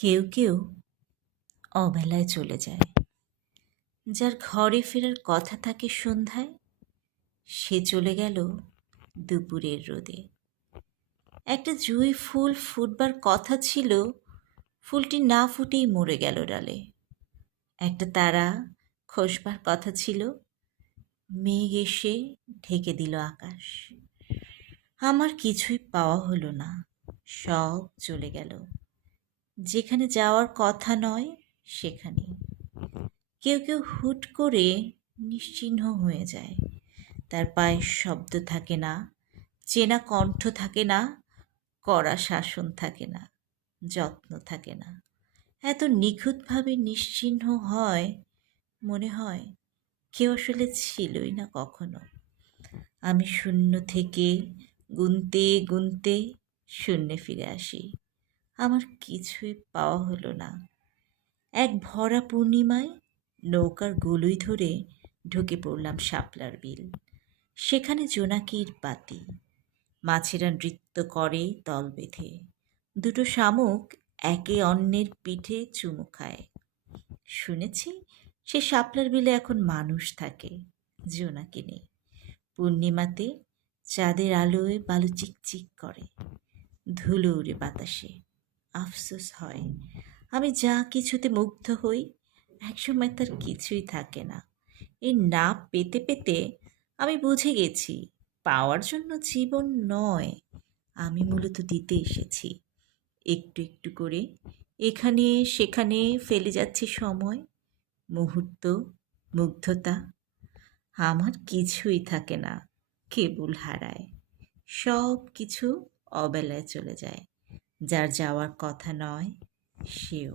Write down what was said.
কেউ কেউ অবেলায় চলে যায়, যার ঘরে ফেরার কথা থাকে সন্ধ্যায়, সে চলে গেল দুপুরের রোদে। একটা জুঁই ফুল ফুটবার কথা ছিল, ফুলটি না ফুটেই মরে গেল ডালে। একটা তারা খসবার কথা ছিল, মেঘ এসে ঢেকে দিল আকাশ। আমার কিছুই পাওয়া হলো না, সব চলে গেল যেখানে যাওয়ার কথা নয় সেখানে। কেউ কেউ হুট করে নিশ্চিহ্ন হয়ে যায়, তার পায়ের শব্দ থাকে না, চেনা কণ্ঠ থাকে না, কড়া শাসন থাকে না, যত্ন থাকে না। এত নিখুঁতভাবে নিশ্চিহ্ন হয়, মনে হয় কেউ আসলে ছিলই না কখনো। আমি শূন্য থেকে গুনতে গুনতে শূন্যে ফিরে আসি। আমার কিছুই পাওয়া হলো না। এক ভরা পূর্ণিমায় নৌকার গলুই ধরে ঢুকে পড়লাম শাপলার বিল। সেখানে জোনাকির বাতি, মাছেরা নৃত্য করে দল বেঁধে। দুটো শামুক একে অন্যের পিঠে চুমু খায়। শুনেছি সে শাপলার বিলে এখন মানুষ থাকে, জোনাকি নেই। পূর্ণিমাতে চাঁদের আলোয় বালু চিকচিক করে, ধুলো উড়ে বাতাসে। আফসোস হয়, আমি যা কিছুতে মুগ্ধ হই, একসময় তার কিছুই থাকে না। এই না পেতে পেতে আমি বুঝে গেছি, পাওয়ার জন্য জীবন নয়, আমি মূলত দিতে এসেছি। একটু একটু করে এখানে সেখানে ফেলে যাচ্ছি সময়, মুহূর্ত, মুগ্ধতা। আমার কিছুই থাকে না, কেবল হারায়। সব কিছু অবেলায় চলে যায়, যার যাওয়ার কথা নয় সেও।